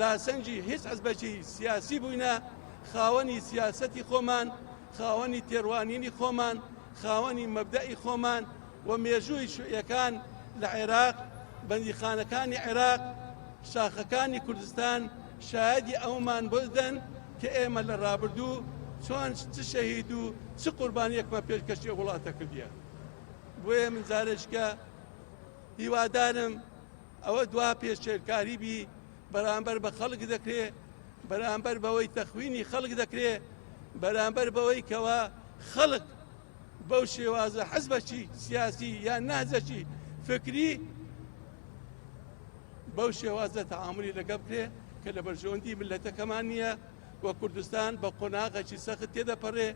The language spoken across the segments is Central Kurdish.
لاسەنجی هیچ حزبێکی سیاسی بووینە، خاوەنی سیاسەتی خۆمان، خاوەنی تێڕوانینی خۆمان، خاوەنی مەبدەئی خۆمان و مێژووی شوعیەکان لە عێراق، بەندیخانەکانی عێراق، شاخەکانی کوردستان شایەدی ئەومان بدەن کە ئێمە لە ڕابردوو چۆن چ شەهید و چ قوربانیەکمە پێشکەشی وڵاتە کردیە. بۆیە من جارێشکە هیوادارم ئەوە دوا پێشێرکاری بی بەرامبەر بە خەڵک دەکرێ، بەرامبەر بەوەی تەخوینی خەڵک دەکرێ، بەرامبەر بەوەی کەوا خەڵک بەو شێوازە حەزبەکی سیاسی یان نهزەکی فکری بەو شێوازە تەعاملی لەگەڵ بکرێ کە لە بەرژەوەندی ملەتەکەمان نییە و کوردستان بە قۆناغێکی سەخت تێدەپەڕێ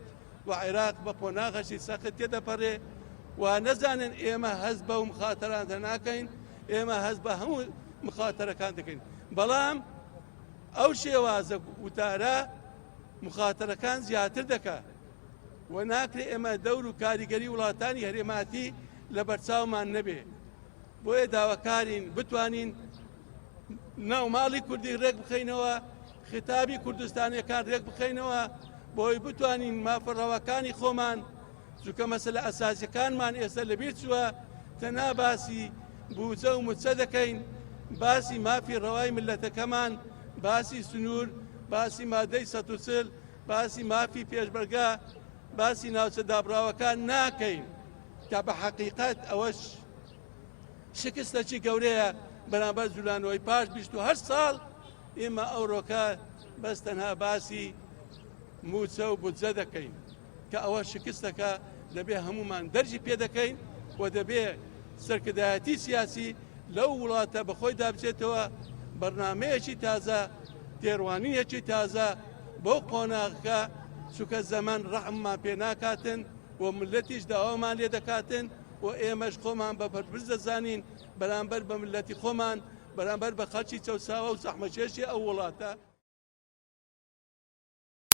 و عێراق بە قۆناغێکی سەخت تێدەپەڕێ و نەزانن ئێمە هەست بەو مخاتەرانە ناکەین، ئێمە هەست بە هەموو مخاتەرەکان دەکەین، بەڵام ئەو شێوازە وتارە مخاتەرەکان زیاتر دەکات و ناکرێ ئێمە دەور و کاریگەری وڵاتانی هەرێماتی لە بەرچاومان نەبێ. بۆیە داواکارین بتوانین ناوماڵی کوردی ڕێک بخەینەوە، خیتابی کوردستانیەکان ڕێک بخەینەوە بۆی بتوانین مافەڕەوەکانی خۆمان، چونکە مەسەلە ئەساسیەکانمان ئێستا لەبیر چووە، تەنها باسی بوجە و موچە دەکەین، باسی مافی ڕەوای ملەتەکەمان، باسی سنوور، باسی مادەی 140، باسی مافی پێشبەرگە، باسی ناوچە دابراوەکان ناکەین کە بە حەقیقەت ئەوەش شکستێکی گەورەیە بەرامبەر جوولانەوەی پاش 28 ساڵ ئێمە ئەوڕۆکە بەس تەنها باسی موچە و بودجە دەکەین کە ئەوە شکستەکە دەبێ هەمومان دەرجی پێ دەکەین و دەبێ سەرکردایەتی سیاسی لەو وڵاتە بەخۆی دابچێتەوە، بەرنامەیەکی تازە، تێڕوانینێکی تازە بۆ قۆناغەکە، چونکە زەمان ڕەحممان پێ ناکاتن و ملەتیش داوامان لێ دەکاتن و ئێمەش خۆمان بە پەرپرس دەزانین بەرامبەر بە ملەتی خۆمان، بەرامبەر بە خەڵکی چەوساوە و زەحمەکێشی ئەو وڵاتە.